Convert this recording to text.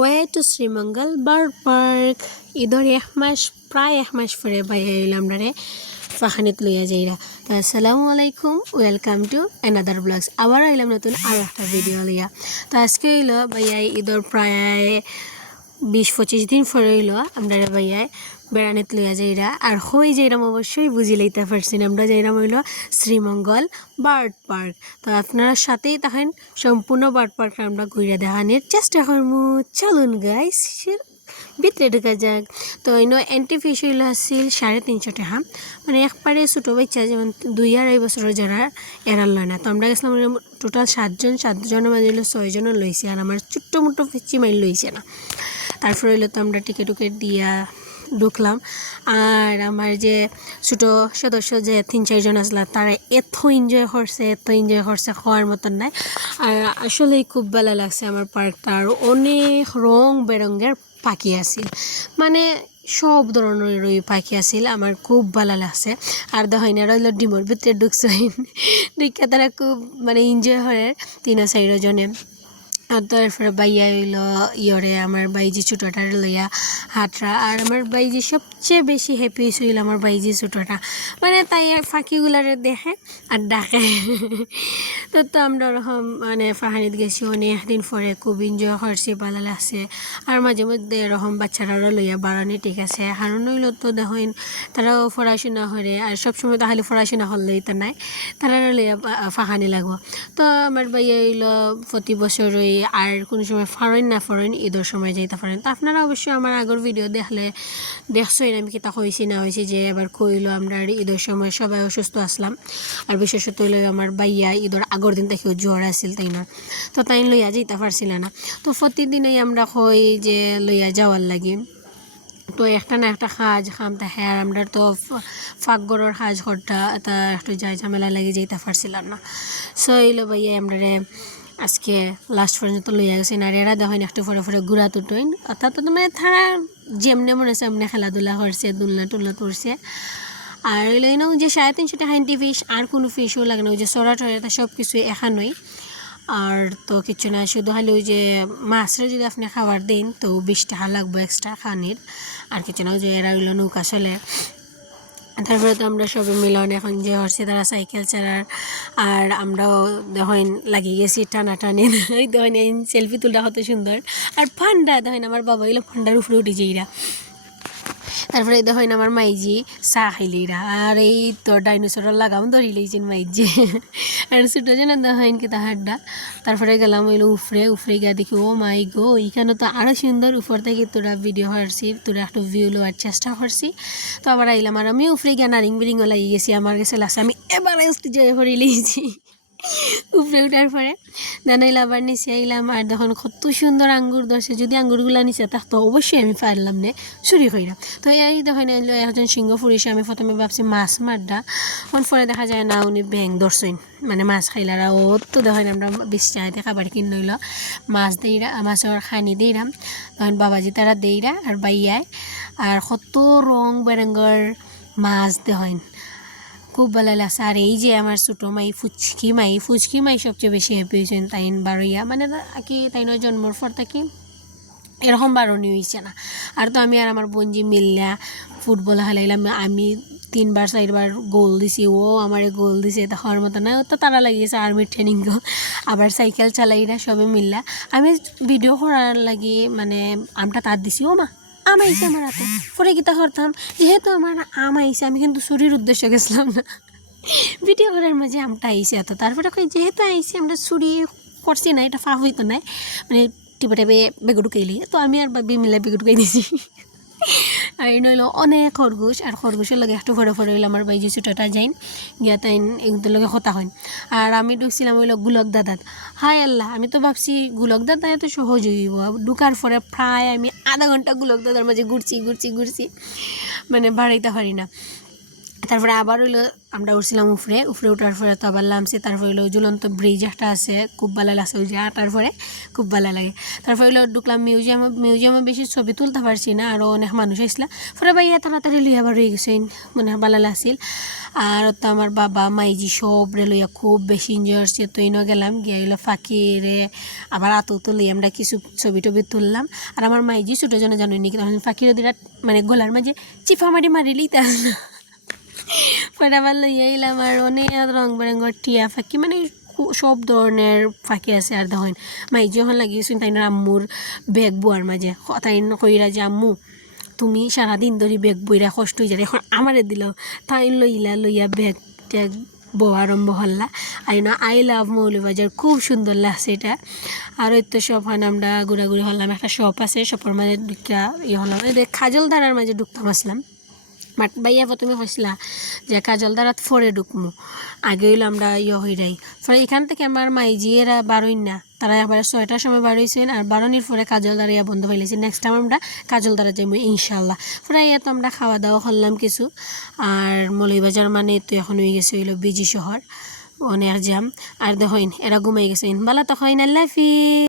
Way to Sreemangal bird park ঈদের প্রায় এক মাস পরে বাইরে এলাম রে ফাহানিত লইয়া যাইরা। তো আসসালামু আলাইকুম, ওয়েলকাম টু অ্যানাদার ব্লগস। আবার আইলাম নতুন আর একটা ভিডিও লইয়া। তো আজকে হইলো ভাইয়াই ঈদের প্রায় 20-25 দিন পরে হইলো আমরা ভাইয়াই বেড়ানিত লইয়া যাইরা। আর হই যাইরাম অবশ্যই বুঝি লইতে পারছেন, আমরা যাইরাম হইলো শ্রীমঙ্গল বার্ড পার্ক। তো আপনারা সাথেই থাকেন, সম্পূর্ণ বার্ড পার্ক আমরা ঘুরে দেখানোর চেষ্টা করবো। চলুন গাইস ভিতরে ঢুকা যাক। তো এন্ট্রি ফিস হইলো আসছিল 350 টাকা, মানে একবারে ছোটো বাচ্চা যেমন 2-2.5 বছরের যারা এরাল লয় না। তো আমরা গেছিলাম টোটাল 7জনের মাঝে হইলো 6 লইছে, আর আমার ছোট্ট মোটো পিচি মাইল লইছে না। তারপরে হইলো তো আমরা টিকিট দিয়া ঢুকলাম। আর আমার যে ছোটো সদস্য যে 3-4 জন আসলা তারা এত এনজয় করছে হওয়ার মতন নাই। আর আসলেই খুব ভালো লাগছে আমার পার্কটা। আর অনেক রং বেরঙের পাখি আছিল, মানে সব ধরনেরই পাখি আছিল, আমার খুব ভালো লাগছে। আর দেখেন এরা হইলো ডিমোর ভিতরে ঢুকছে, ঢুকে তারা খুব মানে এনজয় করে 3-4 জনে। আর তারপরে বাইয়া হইলো আমার বাইজি ছোটোটার লইয়া হাতরা। আর আমার বাইজি সবচেয়ে বেশি হ্যাপি হয়েছিল আমার বাইজি ছোটোটা, মানে তাই ফাঁকিগুলারে দেখে আর ডাকে। তো আমরা ওরকম মানে ফাহানিত গেছি অনেক দিন পরে, খুব এনজয় করছি, ভালো লাগছে। আর মাঝে মধ্যে এরকম বাচ্চারাও লইয়া বাড়ানি ঠিক আছে। কারণ হইলো তো দেখেন তারাও পড়াশোনা করে, আর সবসময় তাহলে পড়াশোনা হলেই তো নাই, তারা লইয়া ফাহানি লাগবো। তো আমার ভাইয়া হইলো প্রতি বছরই, আর কোনো সময় ফরেন ঈদের সময় যাইতে পারেন। তো আপনারা অবশ্যই আমার আগের ভিডিও দেখছই আমি কিতা হয়েছি না হয়েছি, যে এবার কইলো আমরা ঈদের সময় সবাই অসুস্থ আসলাম। আর বিশেষত হইলো আমার বাইয়া ঈদের আগের দিন থেকেও জ্বর আসছিল, তাই না, তো তাই লইয়া যাইতে পারছিল না। তো প্রতিদিনই আমরা কই যে লইয়া যাওয়ার লাগি। তো একটা না একটা কাজ খামতা হ্যাঁ, আর আমরা তো ফাঁকগড়ের কাজ করতা তা একটু যাই ঝামেলা লাগে যেতে পারছিলাম না। সো এইলো ভাইয়া আমরা আজকে লাস্ট পর্যন্ত লইয়া গেছি। আর এরা দেখেন একটু পরে ঘুরা তুটইন, অর্থাৎ তো মানে তারা যেমনে মনে হচ্ছে এমনি খেলাধুলা করছে, দুলনা টুলনা তুলছে। আর হইলো যে 350 টাকা এন্ট্রি ফিস, আর কোনো ফিসও লাগে না, ওই যে সরা টরা সব কিছু এখানই। আর তো কিছু না, শুধু খালি ওই যে মাছরে যদি আপনি খাবার দিন তো 20 টাকা লাগবে এক্সট্রা খানির, আর কিছু না। ওই যে এরা হইলো নৌকা চলে। তারপরে তো আমরা সবাই মিলন এখন যে হচ্ছে তারা সাইকেল চালার, আর আমরাও দেখেন লাগিয়ে গেছি টানাটানি। ওই দেখেন সেলফি তুলটা কত সুন্দর। আর ফান্ডা দেখেন আমার বাবা হইলো ফান্ডার উপরে উঠে যাইরা। তারপরে দেখেন আমার মাইজি চা খাইলিরা, আর এই তোর ডাইনোসরের লাগাম ধরি লইছেন মাইজি। আর ছোটো যেন দেখেন কি তাহারটা। তারপরে গেলাম হইলো উফরে গিয়ে দেখি ও মাই গো, এইখানে তো আরও সুন্দর। উপর থেকে তোরা ভিডিও করছি, তোরা একটু ভিউ লওয়ার চেষ্টা করছি। তো আবার আইলাম, আর আমি উফরে গিয়ে নারিং বিরিংও লাগিয়ে গেছি। আমার কাছে লাগছে আমি এভারেস্ট জয় করে লিয়েছি। উপরে উঠার পরে জানাইলে আবার নিচে আইলাম, আর দেখুন কত সুন্দর আঙ্গুর ধরছে। যদি আঙ্গুরগুলো নিচে থাকতো অবশ্যই আমি পারলাম না চুরি কইরা। তো এই দেখেন এলো একজন সিংহ ফুরিছে। আমি প্রথমে ভাবছি মাছ মারডা, পরে দেখা যায় না উনি ব্যাং ধরছেন, মানে মাছ খাইলারা। ও তো দেখেন আমরা 20 টাকাতে খাবার কিনে লইল, মাছ দেইরা, মাছের খানি দেইরাম। তখন বাবাজি তারা দেইরা আর বাইয়ায়, আর কত রং বেরঙ্গর মাছ দেখেন, খুব ভালো লাগছে। আর এই যে আমার ছোটো মাই ফুচকি মাই সবচেয়ে বেশি হ্যাপি হয়েছেন। তাইন বারোইয়া মানে কি তাইনের জন্মর পর থাকি এরকম বারণই হয়েছে না। আর তো আমি আর আমার বোনজি মিললা ফুটবল খেলাইলাম। আমি 3-4 গোল দিছি, ও আমার গোল দিছে। তা হওয়ার মতো না, তো তারা লাগিয়েছে আর্মির ট্রেনিং। আবার সাইকেল চালাইরা সবে মিললা। আমি ভিডিও করার লাগি মানে আমটা তার দিছি, ও মা আম আইসে আমার হাতে। পরে গীতা করতাম যেহেতু আমার আম আইসে, আমি কিন্তু চুরির উদ্দেশ্যে গেছিলাম না, ভিডিও করার মাঝে আমটা আইসে এত। তারপরে কই যেহেতু আইসি আমরা চুরি করছি না, এটা ফাফ হইতো না, মানে টিপে টেপে বেগে ঢুকাইলি। তো আমি আর বাবি মিলে বেগে ঢুকাই দিছি। আর নইলো অনেক খরগোশ, আর খরগোশের লগে একটু ফরে হইলো আমার বাইজি ছোটোটা যাইন গিয়া তাইন এগুলোর লগে কথা হইন। আর আমি ঢুকছিলাম হইলো গুলক দাদাত। হাই আল্লাহ, আমি তো ভাবছি গুলক দাদা এত সহজ হইব। ঢুকার পরে প্রায় আমি আধা ঘন্টা গুলক দাদার মাঝে ঘুরছি, মানে বাড়াইতে পারি না। তারপরে আবার হইলো আমরা উঠছিলাম উপরে ওঠার পরে তো আবার নামছি। তারপরে হইলো ঝুলন্ত ব্রিজ একটা আছে, খুব ভালো লাগছে, ওই যে হাঁটার পরে খুব ভালো লাগে। তারপরে হইলো ঢুকলাম মিউজিয়ামে বেশি ছবি তুলতে পারছি না, আরও অনেক মানুষ আসছিল। পরে ভাইয়া তাড়াতাড়ি লইয়া আবার রয়ে গেছে, মানে ভালো লাগছিল। আর তো আমার বাবা মাইজি সব রে লইয়া খুব বেশি এনজয় করছে। তো ইনো গেলাম গিয়ে হইলো ফাঁকিরে আবার আতো লই আমরা কিছু ছবি টবি তুললাম। আর আমার মাইজি ছোটো জনে জানোই নাকি, তখন ফাঁকিরে দিরা মানে গলার মাঝে চিফা মারিলেই তা পরে আবার লইয়া এলাম। আর অনেক রং বেরঙের টিয়া পাখি, মানে সব ধরনের পাখি আছে। আর দেখেন মাই যখন লাগিয়েছেন তাই আম্মুর ব্যাগ বুয়ার মাঝে, তাই কইরা যে আম্মু তুমি সারাদিন ধরে ব্যাগ বইরা কষ্ট হয়ে যায়, এখন আমারে দিল। তাই লইয়া ব্যাগ ট্যাগ বউ আরম্ভ হল্লা। আর আই লাভ মৌলবাজার, খুব সুন্দর লাগছে এটা। আর ওই তো সব আমরা ঘোরাঘুরি হলাম, একটা শপ আছে, শপের মাঝে ঢুকা হলাম, খাজল ধারার মাঝে ঢুকতাম আসলাম। বাট ভাইয়া প্রথমে কইসলা যে কাজলদারাত ফরে ঢুকমু, আগে হইলো আমরা হইরাই। ফলে এখান থেকে আমার মাইজিয়েরা বারোই না, তারা আবার 6টার সময় বারোইছেন। আর বারোনির পরে কাজলদারা ইয়া বন্ধ হইলেছে, নেক্সট টাইম আমরা কাজলদারা যাইমু ইনশাল্লাহ। পরে ইয়া তো আমরা খাওয়া দাওয়া করলাম কিছু। আর মৌলভীবাজার মানে তো এখন হয়ে গেছে হইলো বিজি শহর, অনেক জ্যাম। আর দেখেন এরা ঘুমাই গেছে, বালা তখন আল্লাহ হাফিজ।